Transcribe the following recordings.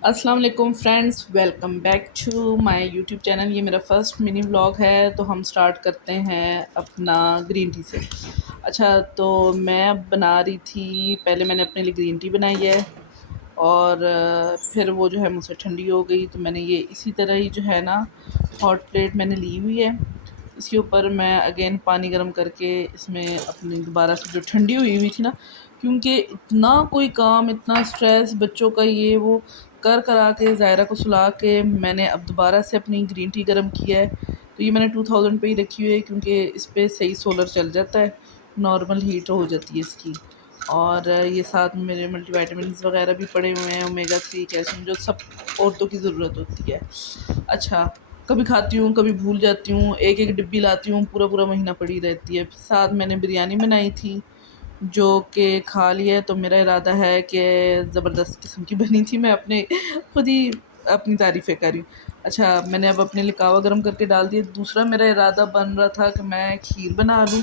अस्सलाम वालेकुम friends, welcome back to my YouTube channel. ये मेरा फ़र्स्ट मिनी व्लॉग है, तो हम स्टार्ट करते हैं अपना ग्रीन टी से। अच्छा, तो मैं अब बना रही थी, पहले मैंने अपने लिए ग्रीन टी बनाई है और फिर वो जो है मुझसे ठंडी हो गई, तो मैंने ये इसी तरह ही जो है ना हॉट प्लेट मैंने ली हुई है। इसके ऊपर मैं अगेन पानी गर्म करके इसमें अपनी दोबारा से जो ठंडी हुई हुई थी ना, क्योंकि इतना कोई काम, इतना स्ट्रेस बच्चों का, ये वो कर करा के ज़ायरा को सुला के मैंने अब दोबारा से अपनी ग्रीन टी गर्म किया है। तो ये मैंने 2000 पे ही रखी हुई है, क्योंकि इस पर सही सोलर चल जाता है, नॉर्मल हीट हो जाती है इसकी। और ये साथ में मेरे मल्टीविटामिन्स वगैरह भी पड़े हुए हैं, ओमेगा 3 कैल्शियम, जो सब औरतों की ज़रूरत होती है। अच्छा, कभी खाती हूँ कभी भूल जाती हूँ, एक एक डिब्बी लाती हूँ, पूरा पूरा महीना पड़ी रहती है। साथ मैंने बिरयानी बनाई थी जो कि खा लिया है, तो मेरा इरादा है कि ज़बरदस्त किस्म की बनी थी। मैं अपने खुद ही अपनी तारीफ़ें कर रही हूँ। अच्छा, मैंने अब अपने लिए कहवा गर्म करके डाल दिया। दूसरा मेरा इरादा बन रहा था कि मैं खीर बना लूँ,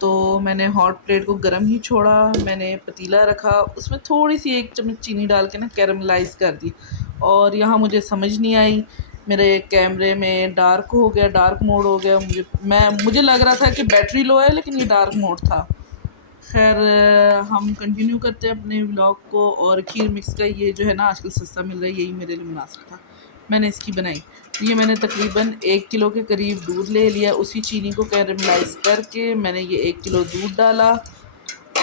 तो मैंने हॉट प्लेट को गर्म ही छोड़ा, मैंने पतीला रखा, उसमें थोड़ी-सी 1 चम्मच चीनी डाल के ना कैरेमलाइज़ कर दी। और यहाँ मुझे समझ नहीं आई, मेरे कैमरे में डार्क हो गया, डार्क मोड हो गया। मुझे लग रहा था कि बैटरी लो है, लेकिन ये डार्क मोड था। ख़ैर, हम कंटिन्यू करते हैं अपने व्लॉग को। और खीर मिक्स का ये जो है ना आजकल सस्ता मिल रहा है, यही मेरे लिए मुनासिब था, मैंने इसकी बनाई। तो ये मैंने तकरीबन 1 किलो के करीब दूध ले लिया, उसी चीनी को कैरेमलाइज़ करके मैंने ये 1 किलो दूध डाला।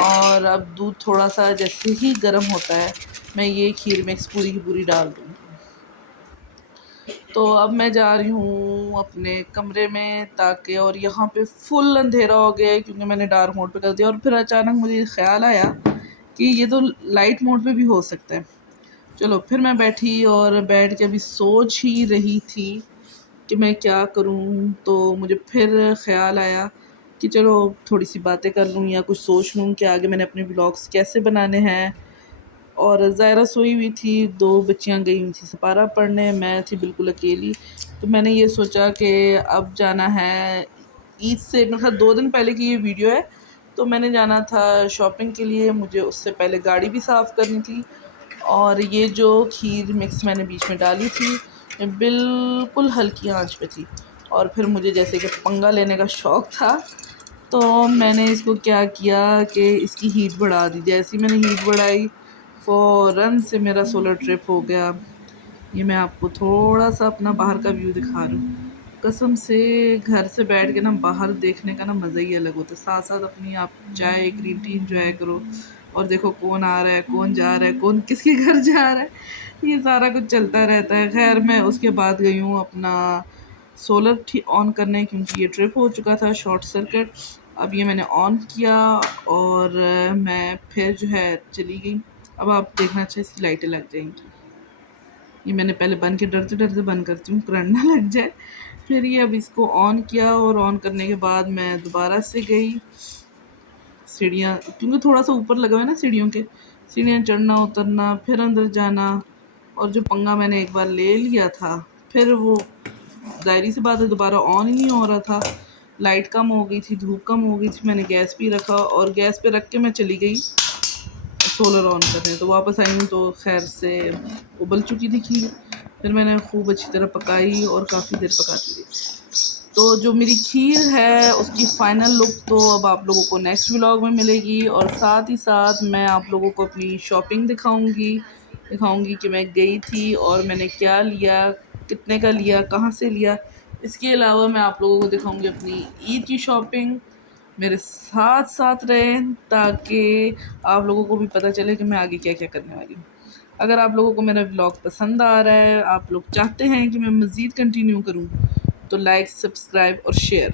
और अब दूध थोड़ा सा जैसे ही गर्म होता है, मैं ये खीर मिक्स पूरी की पूरी डाल दूँगी। तो अब मैं जा रही हूँ अपने कमरे में, ताकि, और यहाँ पे फुल अंधेरा हो गया है क्योंकि मैंने डार्क मोड पे कर दिया। और फिर अचानक मुझे ख़्याल आया कि ये तो लाइट मोड पे भी हो सकता है। चलो, फिर मैं बैठी और बैठ के अभी सोच ही रही थी कि मैं क्या करूँ, तो मुझे फिर ख़्याल आया कि चलो थोड़ी सी बातें कर लूँ या कुछ सोच लूँ कि आगे मैंने अपने व्लॉग्स कैसे बनाने हैं। और ज़ायरा सोई हुई थी, 2 बच्चियाँ गई हुई थी सपारा पढ़ने, मैं थी बिल्कुल अकेली। तो मैंने ये सोचा कि अब जाना है ईद से, मतलब 2 दिन पहले की ये वीडियो है। तो मैंने जाना था शॉपिंग के लिए, मुझे उससे पहले गाड़ी भी साफ़ करनी थी। और ये जो खीर मिक्स मैंने बीच में डाली थी, ये बिल्कुल हल्की आंच पे थी। और फिर मुझे जैसे कि पंगा लेने का शौक़ था, तो मैंने इसको क्या किया कि इसकी हीट बढ़ा दी। जैसे ही मैंने हीट बढ़ाई, फ़ौरन से मेरा सोलर ट्रिप हो गया। ये मैं आपको थोड़ा-सा अपना बाहर का व्यू दिखा रही हूँ। कसम से घर से बैठ के ना बाहर देखने का ना मज़ा ही अलग होता है। साथ-साथ अपनी आप चाय, ग्रीन टी एन्जॉय करो और देखो कौन आ रहा है, कौन जा रहा है, कौन किसके घर जा रहा है, ये सारा कुछ चलता रहता है। ख़ैर, मैं उसके बाद गई हूँ अपना सोलर ऑन करने, क्योंकि ये ट्रिप हो चुका था शॉर्ट सर्किट। अब ये मैंने ऑन किया और मैं फिर जो है चली गई। अब आप देखना, अच्छा इसकी लाइटें लग जाएँगी। ये मैंने पहले बंद के डरते-डरते बंद करती हूँ, करंट ना लग जाए। फिर ये अब इसको ऑन किया और ऑन करने के बाद मैं दोबारा से गई। सीढ़ियाँ, क्योंकि थोड़ा-सा ऊपर लगा हुआ है ना सीढ़ियों के, सीढ़ियाँ चढ़ना, उतरना, फिर अंदर जाना। और जो पंगा मैंने एक बार ले लिया था, फिर वो ज़ाहिर-सी बात है दोबारा ऑन ही नहीं हो रहा था। लाइट कम हो गई थी, धूप कम हो गई थी, मैंने गैस पे ही रखा और गैस पे रख के मैं चली गई सोलर ऑन करने। तो वापस आई हूँ तो ख़ैर से उबल चुकी थी खीर। फिर मैंने खूब अच्छी तरह पकाई और काफ़ी देर पकाती रही। तो जो मेरी खीर है उसकी फ़ाइनल लुक तो अब आप लोगों को नेक्स्ट व्लॉग में मिलेगी। और साथ ही साथ मैं आप लोगों को अपनी शॉपिंग दिखाऊंगी कि मैं गई थी और मैंने क्या लिया, कितने का लिया, कहाँ से लिया। इसके अलावा मैं आप लोगों को दिखाऊंगी अपनी ईद की शॉपिंग। मेरे साथ साथ रहें ताकि आप लोगों को भी पता चले कि मैं आगे क्या क्या करने वाली हूँ। अगर आप लोगों को मेरा व्लॉग पसंद आ रहा है, आप लोग चाहते हैं कि मैं मज़ीद कंटिन्यू करूँ, तो लाइक, सब्सक्राइब और शेयर